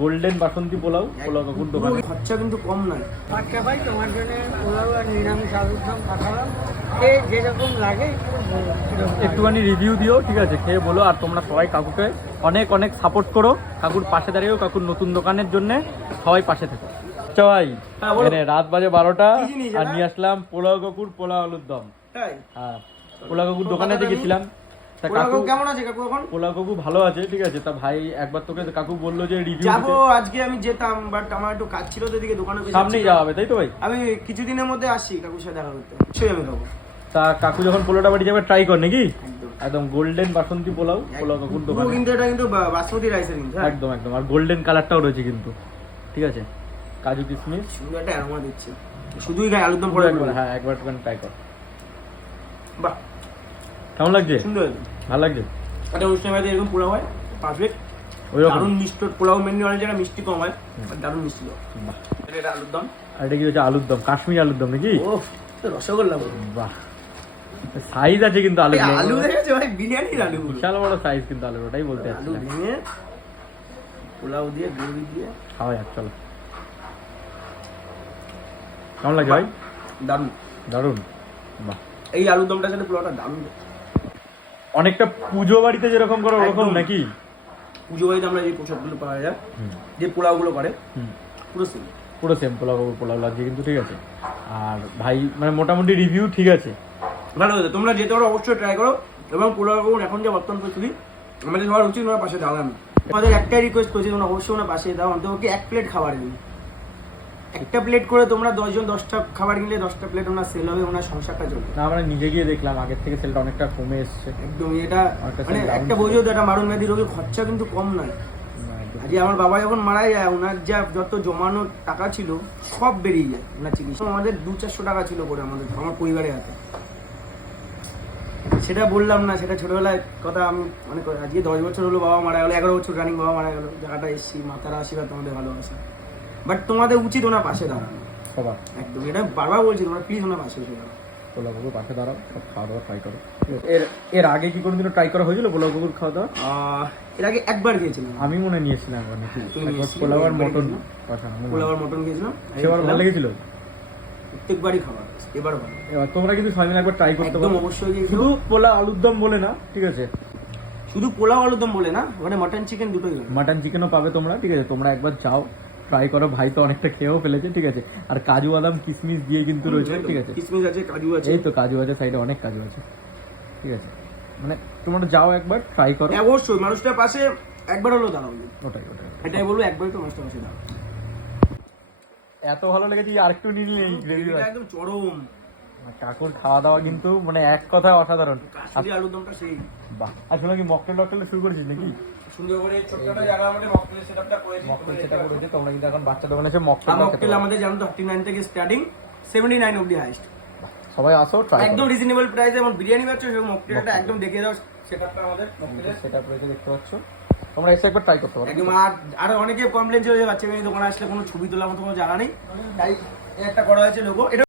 Golden বাসন্তী পোলাও কাকুর দোকানে খরচা কিন্তু কম নয়। বাচ্চা ভাই তোমার জন্য পোলাও আর নিরামিষ আলুর দম পাঠালাম, এ যেরকম লাগে একটুখানি রিভিউ দিও, ঠিক আছে, খেয়ে বলো। আর তোমরা সবাই কাকুকে অনেক অনেক সাপোর্ট করো, কাকুর পাশে দাঁড়িয়েও, কাকুর নতুন দোকানের জন্য সবাই পাশে থেকো। আচ্ছা ভাই, রাত বাজে 12টা আর নিয়ে আসলাম পোলাও কাকুর পোলাও আলুর দম। হ্যাঁ, পোলাও কাকুর দোকানে গেছিলাম। কেমন আছে কাকু এখন? পোলাও কাকু ভালো আছে, ঠিক আছে। তা ভাই একবার তোকে কাকু বললো যে রিভিউ যাবো, আজকে আমি যেতাম বাট আমার একটু কাজ ছিল তো, এদিকে দোকানে সামনেই যাওয়া হবে, তাই তো ভাই? আমি কিছুদিনের মধ্যে আসি কাকুর সাথে দেখা করতে, সেই আমি খাবো। তা কাকু যখন পোলাওটা বাড়ি যাবে ট্রাই কর নাকি? একদম গোল্ডেন বাসন্তী পোলাও কাকুর দোকানে কিন্তু এটা কিন্তু বাসমতি রাইসের কিন্তু একদম একদম। আর গোল্ডেন কালারটাও রয়েছে কিন্তু, ঠিক আছে। কাজু কিশমিশ সুন্দর একটা অ্যারোমা দিচ্ছে, শুধুই গায়ে আলুর দম পড়ে একবার। হ্যাঁ, একবার ট্রাই কর। বাহ, কেমন লাগছে? সুন্দর, ভালো লাগছে। একটা অনুষ্ঠান বাড়িতে এরকম পোলাও হয় পারফেক্ট। দারুণ মিষ্টি পোলাও, মেনলি অনেক জায়গায় মিষ্টি কম হয়, দারুণ মিষ্টি। বাহ, এটা আলুর দম। আর এটা কি হচ্ছে? আলুর দম, কাশ্মীরি আলুর দম নাকি? ও রসগোল্লা। বাহ, সাইজ আছে কিন্তু আলু আলু দেখেছো ভাই? বিরিয়ানির আলু, বিশাল বড় সাইজ কিন্তু আলুর, ওটাই বলতে আলু চাচ্ছি। ভেঙে পোলাও দিয়ে গ্রেভি দিয়ে খাওয়া যাক, চলো। কেমন লাগে ভাই? দারুণ দারুণ। বাহ, এই আলুর দমটার সাথে পোলাওটা দারুণ। অনেকটা পুজো বাড়িতে যেরকম করো ওরকম নাকি? পুজো বাড়িতে আমরা যে পোশাকগুলো পাওয়া যায়, যে পোলাওগুলো করে, পুরো সেম। পুরো সেম পোলাও লাগছে কিন্তু, ঠিক আছে। আর ভাই মানে মোটামুটি রিভিউ ঠিক আছে, ভালো হয়েছে। তোমরা যেতে পারো, অবশ্যই ট্রাই করো। এবং পোলাও এখন যে বর্তমান পরিস্থিতি, আমাদের সবার উচিত ওনার পাশে দাও। আমি আমাদের একটাই রিকোয়েস্ট করছি, তোমরা অবশ্যই ওনার পাশে দাও। অন্তত এক প্লেট খাবার দিন, একটা প্লেট করে তোমরা 10 জন 10টা খাবার কিনলে 10টা প্লেট ওনার সেল হবে, ওনার সংসারটা চলবে। না আমরা নিজে গিয়ে দেখলাম আগের থেকে সেলটা অনেকটা কমে এসছে একদম। এটা মানে একটা বোঝো তো, একটা মারণ ব্যাধি রোগীর খরচা কিন্তু কম নয়। আজকে আমার বাবা যখন মারা যায়, ওনার যা যত জমানো টাকা ছিল সব বেরিয়ে যায় ওনার চিকিৎসা। আমাদের 200-400 টাকা ছিল করে আমার পরিবারের হাতে, সেটা বললাম না, সেটা ছোটবেলায় কথা। আমি মনে করি আজকে 10 বছর হলো বাবা মারা গেলো, 11 বছর রানিং বাবা মারা গেলো, জায়গাটা এসছি, মাতারা আশীর্বাদ, তোমাদের ভালোবাসা। বাট তোমাদের উচিত ওনার পাশে দাঁড়ানো সবার, একদম। এটা বারবার বলছি, তোমরা প্লিজ ওনার পাশে এসে দাঁড়াও। পোলাও কাকুর পাশে দাঁড়াও, সব খাওয়া দাওয়া ট্রাই করো। এর আগে কি কোনোদিনও ট্রাই করা হয়েছিল পোলাও কাকুর খাওয়া দাওয়া? এর আগে একবার খেয়েছিলাম আমি মনে নিয়েছিলাম একবার নাকি, পোলাও আর মটন কষা, পোলাও আর মটন খেয়েছিলাম, সেবার ভালো লেগেছিল। প্রত্যেকবারই খাবার এবার ভালো। এবার তোমরা কিন্তু সবাই মিলে একবার ট্রাই করতে পারো, অবশ্যই। শুধু পোলাও আলুর দম বলে না, ঠিক আছে? শুধু পোলাও আলুর দম বলে না, ওখানে মাটন চিকেন দুটোই হবে। মাটন চিকেনও পাবে তোমরা, ঠিক আছে? তোমরা একবার যাও, ট্রাই করো। ভাই তো অনেকটা খেয়েও ফেলেছে, ঠিক আছে। আর কাজু বাদাম কিশমিশ দিয়ে কিন্তু রয়েছে, ঠিক আছে? কিশমিশ আছে, কাজু আছে, এই তো কাজু আছে, সাইডে অনেক কাজু আছে, ঠিক আছে। মানে তোমরা যাও একবার, ট্রাই করো। অবশ্যই মানুষটার পাশে একবার হলো দাঁড়াও। ওটাই এটাই বলবো, একবারই তো মানুষটার পাশে দাঁড়াও। এত ভালো লেগেছে, আর একটু নিয়ে নিয়ে গ্রেভি একদম চরম। কাকুর খাওয়া দাওয়া কিন্তু মানে এক কথায় অসাধারণ। কাশ্মীরি আলুর দমটা সেই। বাহ, আসলে কি মকটেল শুরু করেছিস নাকি? সুন্দর করে ছোট্ট জায়গা আমাদের মকটেল সেটআপটা করেছি। মকটেল সেটআপ করেছে তোমরা কিন্তু এখন বাচ্চা দোকানে এসে মকটেল আমাদের জানো তো 39 থেকে স্টার্টিং, 79 অবধি হাইস্ট। সবাই আসো, ট্রাই একদম রিজনেবল প্রাইসে। যেমন বিরিয়ানি পাচ্ছ, সেরকম মকটেলটা একদম দেখিয়ে দাও। সেটআপটা আমাদের মকটেলের সেটআপ রয়েছে, দেখতে পাচ্ছ। তোমরা এসে একবার ট্রাই করতে পারো একদম। আর অনেকে কমপ্লেন ছিল যে বাচ্চা মেয়ে দোকানে আসলে কোনো ছবি তোলার মতো কোনো জায়গা নেই, তাই একটা করা হয়েছে লোগো।